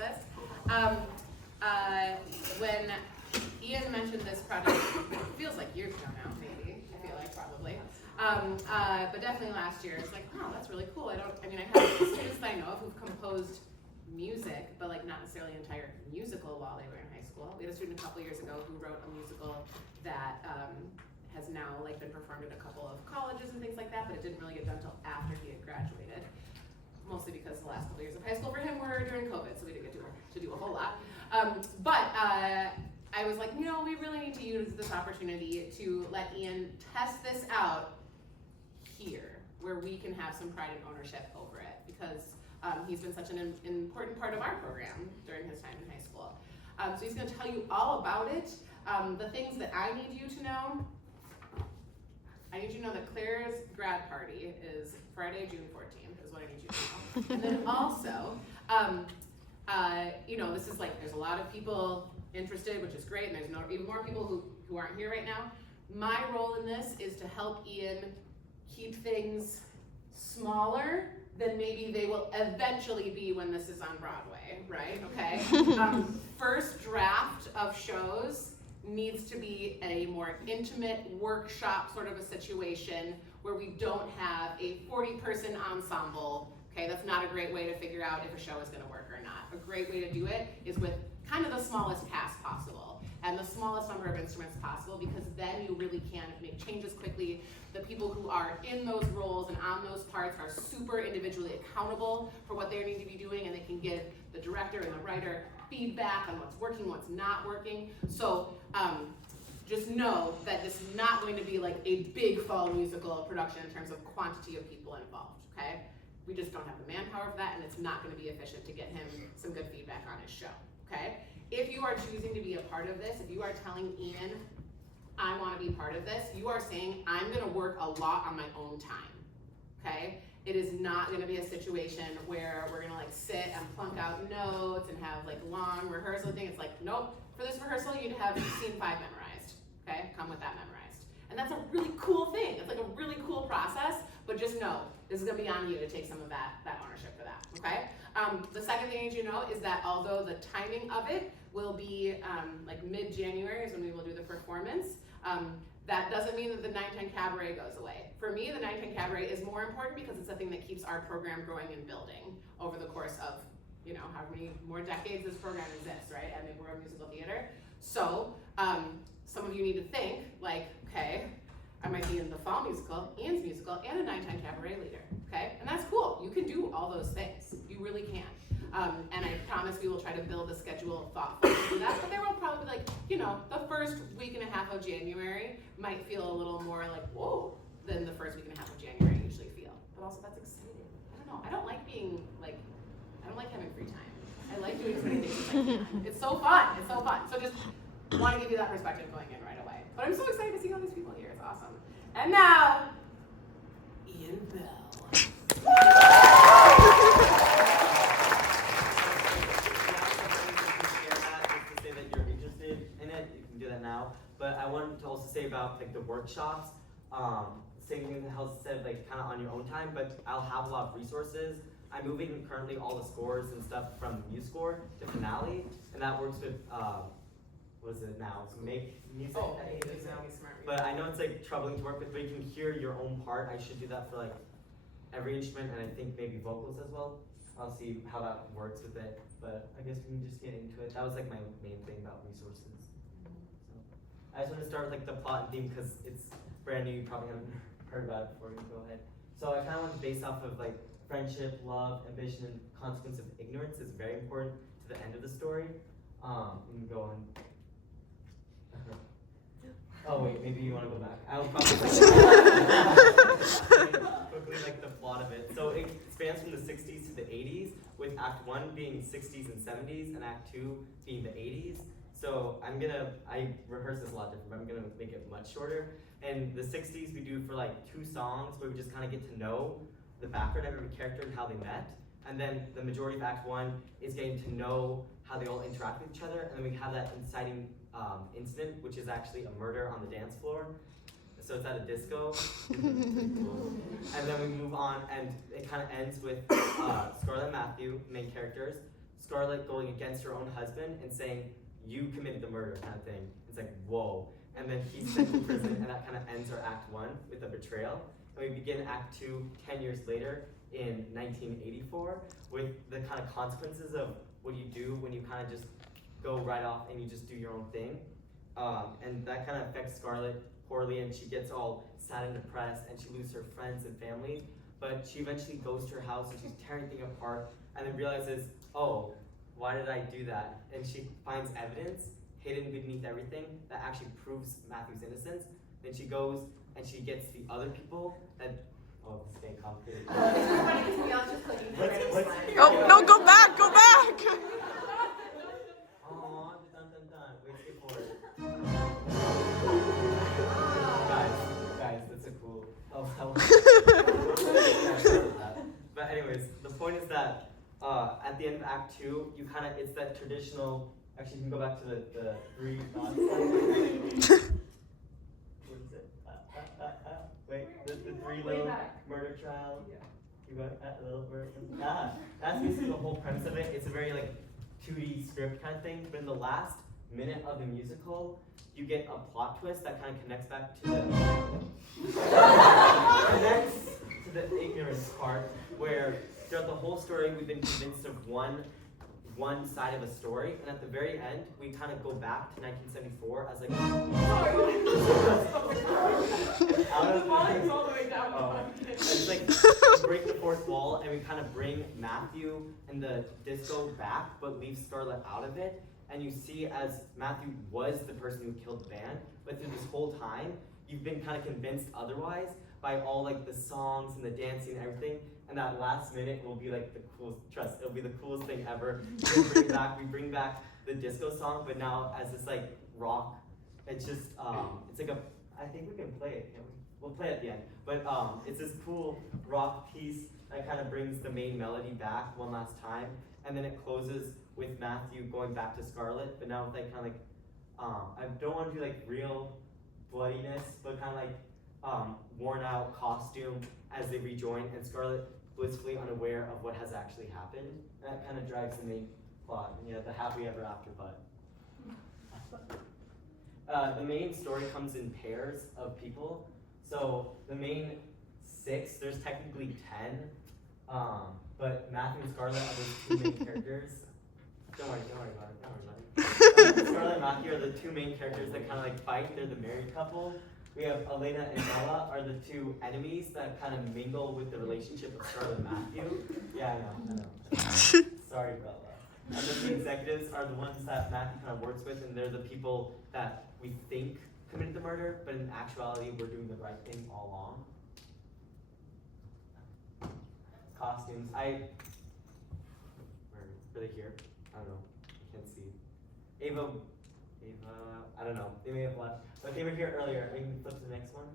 this. When Ian mentioned this project, it feels like years ago now, maybe, I feel like probably. But definitely last year, it's like, oh, that's really cool. I have students that I know of who've composed music, but like not necessarily an entire musical while they were in high school. We had a student a couple years ago who wrote a musical that has now like been performed at a couple of colleges and things like that, but it didn't really get done until after he had graduated. Mostly because the last couple years of high school for him were during COVID, so we didn't get to do a whole lot. But I was like, we really need to use this opportunity to let Ian test this out here, where we can have some pride and ownership over it, because he's been such an important part of our program during his time in high school. So he's going to tell you all about it. The things that I need you to know. I need you to know that Claire's grad party is Friday, June 14th, is what I need you to know. And then also, this is like, there's a lot of people interested, which is great, and there's even more people who aren't here right now. My role in this is to help Ian keep things smaller than maybe they will eventually be when this is on Broadway, right? Okay. First draft of shows needs to be a more intimate workshop sort of a situation where we don't have a 40-person ensemble. Okay, that's not a great way to figure out if a show is going to work or not. A great way to do it is with kind of the smallest cast possible and the smallest number of instruments possible, because then you really can make changes quickly. The people who are in those roles and on those parts are super individually accountable for what they need to be doing, and they can give the director and the writer feedback on what's working, what's not working. So just know that this is not going to be like a big fall musical production in terms of quantity of people involved, okay? We just don't have the manpower for that, and it's not going to be efficient to get him some good feedback on his show, okay? If you are choosing to be a part of this, if you are telling Ian, I want to be part of this, you are saying, I'm going to work a lot on my own time, okay? It is not going to be a situation where we're going to like sit and plunk out notes and have like long rehearsal thing. It's like, nope, for this rehearsal, you'd have scene 5 memorized, okay? Come with that memorized. And that's a really cool thing. It's like a really cool process, but just know, this is going to be on you to take some of that ownership for that, okay? The second thing I need you to know is that although the timing of it will be like mid-January is when we will do the performance, that doesn't mean that the 910 Cabaret goes away. For me, the 910 Cabaret is more important because it's the thing that keeps our program growing and building over the course of, how many more decades this program exists, right, at McWhirl Musical Theater. So some of you need to think, like, okay, I might be in the fall musical, Ian's musical, and a 910 Cabaret leader, okay? And that's cool. You can do all those things. You really can. And I promise we will try to build a schedule thoughtfully to do that, but there will probably be like, the first week and a half of January might feel a little more like, whoa, than the first week and a half of January usually feel. But also that's exciting. I don't know. I don't like having free time. I like doing as many things as I can. It's so fun. It's so fun. So just want to give you that perspective going in right away. But I'm so excited to see all these people here. It's awesome. And now, Ian Bell. But I wanted to also say about like the workshops, same thing that Hel said, like kind of on your own time, but I'll have a lot of resources. I'm moving currently all the scores and stuff from MuseScore to Finale, and that works with, what is it now? It's Make Music. Oh, it is now Smart. But I know it's like troubling to work with, but you can hear your own part. I should do that for like every instrument, and I think maybe vocals as well. I'll see how that works with it, but I guess we can just get into it. That was like my main thing about resources. I just want to start with like the plot and theme because it's brand new. You probably haven't heard about it before. You go ahead. So I kind of want to base off of like friendship, love, ambition, and consequence of ignorance is very important to the end of the story. You can go on. Oh wait, maybe you want to go back. I'll probably quickly like the plot of it. So it spans from the 60s to the 80s, with Act 1 being 60s and 70s, and Act 2 being the 80s. So I rehearse this a lot different, but I'm gonna make it much shorter. In the 60s, we do for like 2 songs where we just kind of get to know the background of every character and how they met. And then the majority of Act 1 is getting to know how they all interact with each other. And then we have that inciting incident, which is actually a murder on the dance floor. So it's at a disco. And then we move on, and it kind of ends with Scarlett and Matthew, main characters, Scarlett going against her own husband and saying, you committed the murder kind of thing. It's like, whoa. And then he's sent to prison, and that kind of ends our Act 1 with a betrayal. And we begin Act 2 10 years later in 1984 with the kind of consequences of what you do when you kind of just go right off and you just do your own thing. And that kind of affects Scarlett poorly, and she gets all sad and depressed, and she loses her friends and family. But she eventually goes to her house and she's tearing things apart, and then realizes, oh, why did I do that? And she finds evidence hidden beneath everything that actually proves Matthew's innocence. Then she goes and she gets the other people that, oh, this is getting complicated. It's just funny because we all just clicking for any slide. Oh, no, go back, go back! Aw, dun. Wait, skip forward. Guys, that's a cool. But anyways, the point is that at the end of Act 2, you kind of, it's that traditional, actually you can go back to the three dots. What is it? Wait, the three little murder trial. You got that little murder. That's basically the whole premise of it. It's a very like 2D script kind of thing, but in the last minute of the musical, you get a plot twist that kind of connects back to the ignorance part, where throughout the whole story we've been convinced of one side of a story, and at the very end we kind of go back to 1974 as like all the way down. it's like we break the fourth wall and we kind of bring Matthew and the disco back, but leave Scarlett out of it. And you see as Matthew was the person who killed the band, but through this whole time you've been kind of convinced otherwise by all like the songs and the dancing and everything. And that last minute will be like the coolest, trust, it'll be the coolest thing ever. We bring back the disco song, but now as this like rock, it's just, it's like a, I think we can play it, can't we? We'll play it at the end. But it's this cool rock piece that kind of brings the main melody back one last time. And then it closes with Matthew going back to Scarlett, but now with like kind of like, I don't want to do like real bloodiness, but kind of like worn out costume as they rejoin, and Scarlett blissfully unaware of what has actually happened. And that kind of drives the main plot, and the happily ever after but. The main story comes in pairs of people. So the main 6, there's technically 10, but Matthew and Scarlett are the 2 main characters. Don't worry about it. Scarlett and Matthew are the 2 main characters that kind of like fight. They're the married couple. We have Elena and Bella are the 2 enemies that kind of mingle with the relationship of Scarlett and Matthew. Yeah, I know. Sorry, Bella. And the 2 executives are the ones that Matthew kind of works with, and they're the people that we think committed the murder, but in actuality, we're doing the right thing all along. Costumes. Where are they here? I don't know. I can't see. Ava, I don't know. They may have left. But they were here earlier. We can flip to the next one.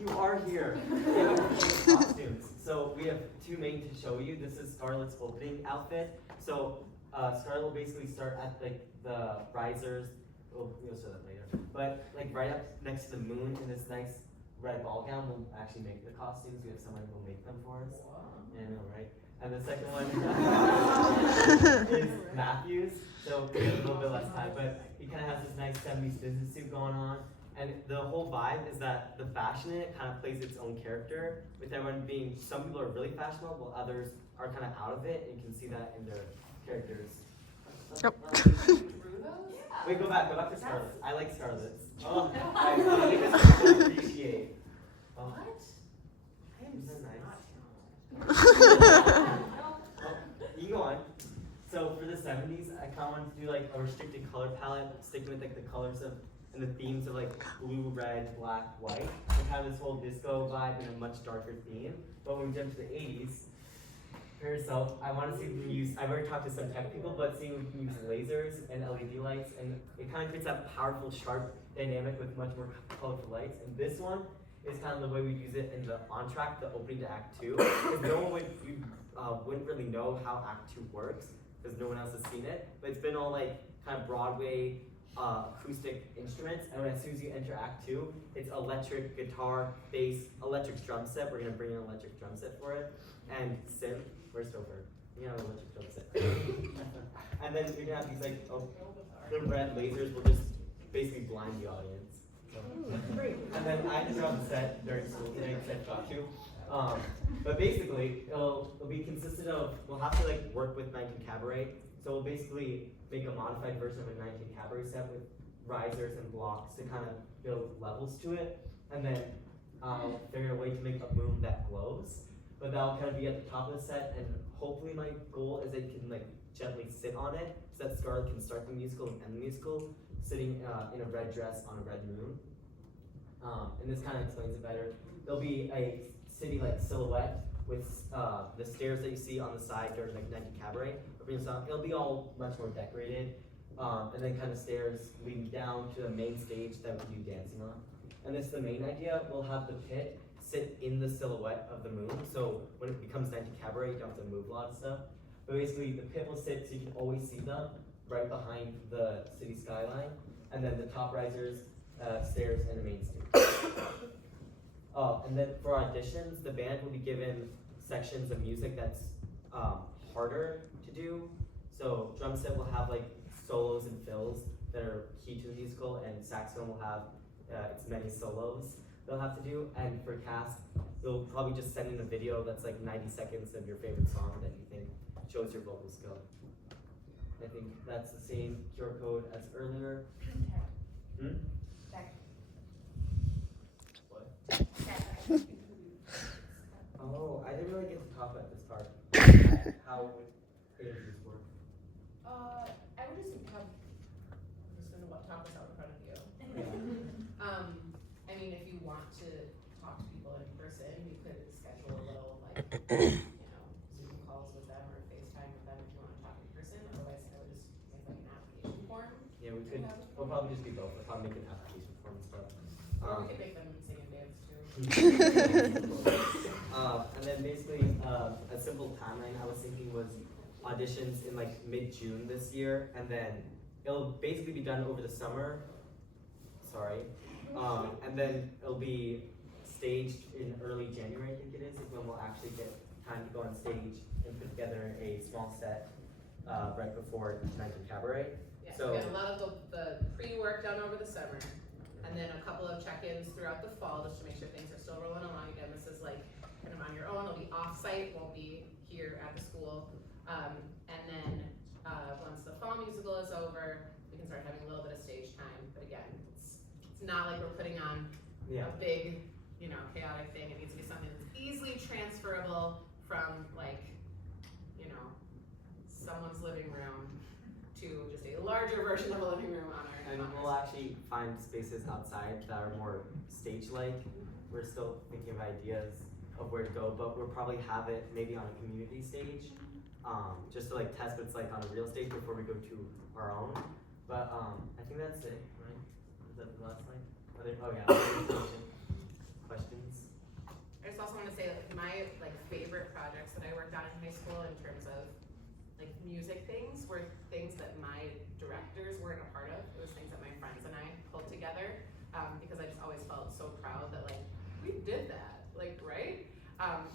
You are here. They have costumes. So we have 2 main to show you. This is Scarlett's opening outfit. So Scarlett will basically start at like the risers. We'll show that later. But like right up next to the moon in this nice red ball gown, we'll actually make the costumes. We have someone who will make them for us. Yeah, I know, right? And the second one is Matthew's. So we have a little bit less time, but he kind of has this nice 70s business suit going on. And the whole vibe is that the fashion in it kind of plays its own character, with everyone being, some people are really fashionable, while others are kind of out of it, and you can see that in their characters. Wait, go back to Scarlett's. I like Scarlett's. Oh, I think that's what people appreciate. Oh. What? I am Isn't that nice. You can go on. So for the 70s, I kind of wanted to do like a restricted color palette, sticking with like the colors of and the themes of like blue, red, black, white, and kind of this whole disco vibe in a much darker theme. But when we jump to the 80s, for yourself, I want to see if we can use, I've already talked to some tech people, but seeing if we can use lasers and LED lights, and it kind of creates that powerful, sharp dynamic with much more colorful lights. And this one is kind of the way we use it in the on-track, the opening to Act 2. Because no one wouldn't really know how Act 2 works, because no one else has seen it. But it's been all like kind of Broadway acoustic instruments, and as soon as you enter Act 2, it's electric guitar, bass, electric drum set. We're gonna bring an electric drum set for it, and synth. Where's Topher? You know, electric drum set. And then you're gonna have these like, the red lasers will just basically blind the audience. So. And then I just on set during school today because I got to. But basically, it'll be consisted of, we'll have to like work with 19 Cabaret. So we'll basically make a modified version of a 19 Cabaret set with risers and blocks to kind of build levels to it. And then figure a way to make a boom that glows. But that'll kind of be at the top of the set, and hopefully my goal is it can like gently sit on it, so that Scarlett can start the musical and end the musical, sitting in a red dress on a red moon. And this kind of explains it better. There'll be a city like silhouette with the stairs that you see on the side during like 19 Cabaret. It'll be all much more decorated, and then kind of stairs leading down to the main stage that we can do dancing on. And this is the main idea. We'll have the pit sit in the silhouette of the moon, so when it becomes 19 Cabaret, you don't have to move a lot of stuff. But basically, the pit will sit so you can always see them right behind the city skyline, and then the top risers, stairs, and the main stage. Oh, and then for auditions, the band will be given sections of music that's harder to do. So drum set will have like solos and fills that are key to the musical, and saxophone will have its many solos they'll have to do. And for cast, they'll probably just send in a video that's like 90 seconds of your favorite song that you think shows your vocal skill. I think that's the same QR code as earlier. Hmm? What? Oh, I didn't really get to talk about this part. How interviews work. I would just have, just gonna talk this out in front of you. I mean, if you want to talk to people in person, you could schedule a little like, Zoom calls with them or FaceTime with them if you want to talk in person. Otherwise, I would just make like an application form. Yeah, we could. We'll probably just do both. We'll probably make an application form and stuff. Or we could make them sing and dance too. And then basically, a simple timeline I was thinking was auditions in like mid-June this year, and then it'll basically be done over the summer. Sorry. And then it'll be staged in early January, I think it is when we'll actually get time to go on stage and put together a small set right before 19 Cabaret. Yeah, So- we got a lot of the pre-work done over the summer, and then a couple of check-ins throughout the fall just to make sure things are still rolling along. Again, this is like kind of on your own. It'll be off-site, won't be here at the school. And then once the fall musical is over, we can start having a little bit of stage time. But again, it's not like we're putting on Yeah. a big, chaotic thing. It needs to be something that's easily transferable from like, someone's living room to just a larger version of a living room on our. And on we'll our actually find spaces outside that are more stage-like. We're still thinking of ideas of where to go, but we'll probably have it maybe on a community stage, just to like test what it's like on a real stage before we go to our own. But I think that's it, right? Is that the last slide? Oh yeah. Questions? I just also want to say that my favorite projects that I worked on in high school in terms of music things were things that my directors weren't a part of. It was things that my friends and I pulled together because I just always felt so proud that we did that, right?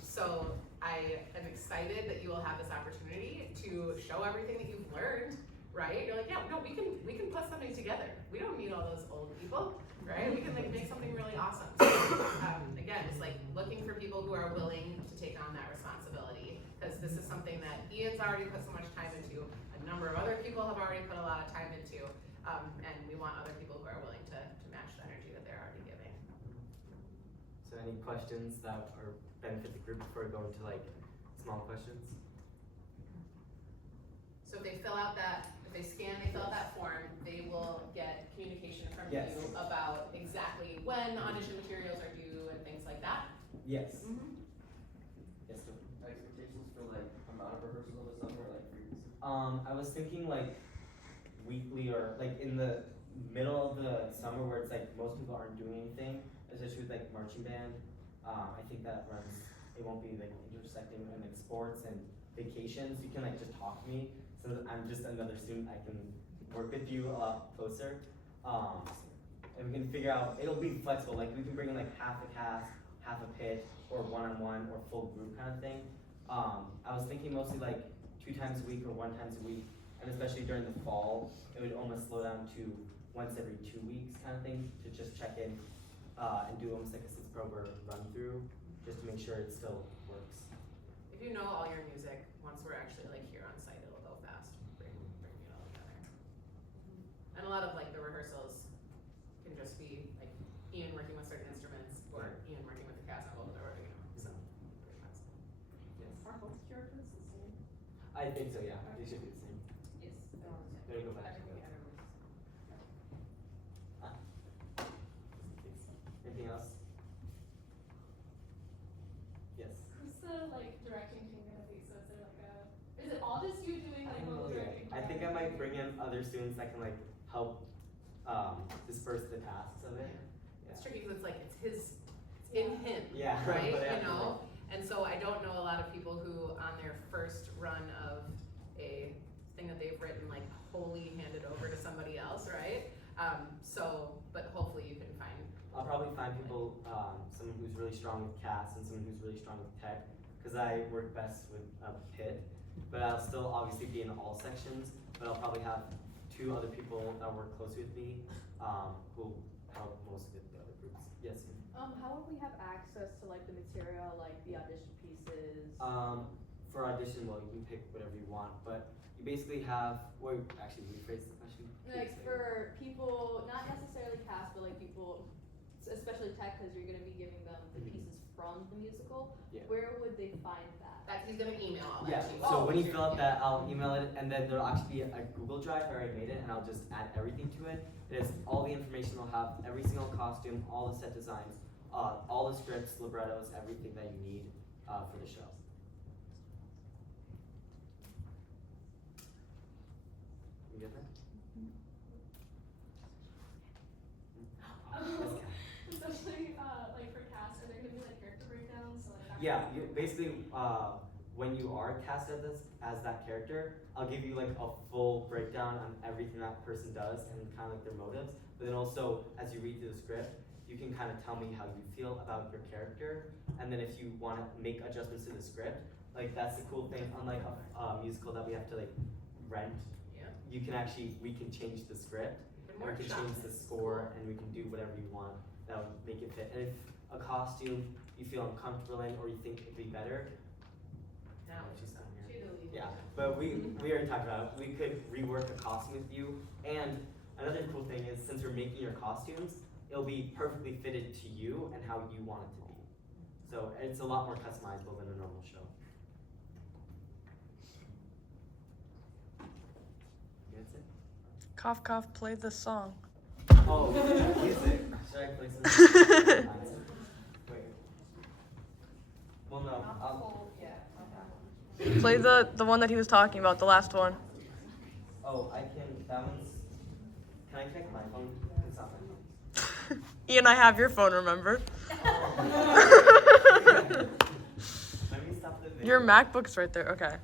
So I am excited that you will have this opportunity to show everything that you've learned, right? You're like, yeah, no, we can put something together. We don't need all those old people, right? We can make something really awesome. So, again, it's looking for people who are willing to take on that responsibility, because this is something that Ian's already put so much time into, a number of other people have already put a lot of time into, and we want other people who are willing to match the energy that they're already giving. So any questions that are benefit the group before we go into small questions? So if they fill out they fill out that form, they will get communication from Yes. you about exactly when audition materials are due and things like that. Yes. Mm-hmm. Yes. Sir. Expectations for amount of rehearsal this summer, frequency? I was thinking weekly or in the middle of the summer where it's most people aren't doing anything, especially with marching band. I think that runs, it won't be intersecting in sports and vacations. You can just talk to me, so that I'm just another student. I can work with you a lot closer. And we can figure out, it'll be flexible. We can bring in half a cast, half a pit, or one-on-one, or full group kind of thing. I was thinking mostly 2 times a week or 1 time a week, and especially during the fall, it would almost slow down to once every 2 weeks kind of thing to just check in and do almost like a 6-prober run through, just to make sure it still works. If you know all your music, once we're actually like here on site, it'll go fast. Bring it all together. And a lot of like the rehearsals can just be like Ian working with certain instruments or Ian working with the cast ensemble that they're working on. So pretty fast. Yes. Are both characters the same? I think so, yeah. They should be the same. Yes. There you go back. Anything else? Yes. Who's the like directing team gonna be? So is there like a? Is it all just you doing like vocal directing? I think I might bring in other students that can like help disperse the tasks of it. It's tricky because it's like it's in him, Yeah. right? But I have You to, know, and so I don't know a lot of people who on their first run of a thing that they've written like wholly hand it over to somebody else, right? But hopefully you can find. I'll probably find people, someone who's really strong with cast and someone who's really strong with tech, because I work best with PIT, but I'll still obviously be in all sections, but I'll probably have 2 other people that work closely with me, who'll help most with the other groups. Yes? How will we have access to like the material, like the audition pieces? For audition, well, you can pick whatever you want, but you basically have, or actually rephrase the question. Like for people, not necessarily cast, but like people, especially tech, because you're gonna be giving them the Mhm. pieces from the musical. Yeah. Where would they find that? That he's gonna email all that Yeah, to you. so when you fill out that, I'll email it, and then there'll actually be a Google Drive, I already made it, and I'll just add everything to it. It has all the information, I'll have every single costume, all the set designs, all the scripts, librettos, everything that you need for the show. You get that? Yes, Kat. Especially like for cast, are there gonna be like character breakdowns? So like. Yeah, you basically, when you are cast as that character, I'll give you like a full breakdown on everything that person does and kind of like their motives. But then also, as you read through the script, you can kind of tell me how you feel about your character. And then if you want to make adjustments to the script, like that's the cool thing. Unlike a musical that we have to like rent, Yeah. you can actually, we can change the script. Good And we can workshop. change the score, and we can do whatever you want that would make it fit. And if a costume you feel uncomfortable in, or you think it'd be better, Now she's down here. she's a lead. Yeah, but we already talked about it. We could rework a costume with you. And another cool thing is, since we're making your costumes, it'll be perfectly fitted to you and how you want it to be. So it's a lot more customizable than a normal show. That's it. Cough, cough, play the song. Oh, music. Should I play some? Wait. Well, no. Play the one that he was talking about, the last one. Oh, I can. That one's. Can I connect my phone? It's not my phone. Ian, I have your phone, remember? Let me stop the video. Your MacBook's right there, okay.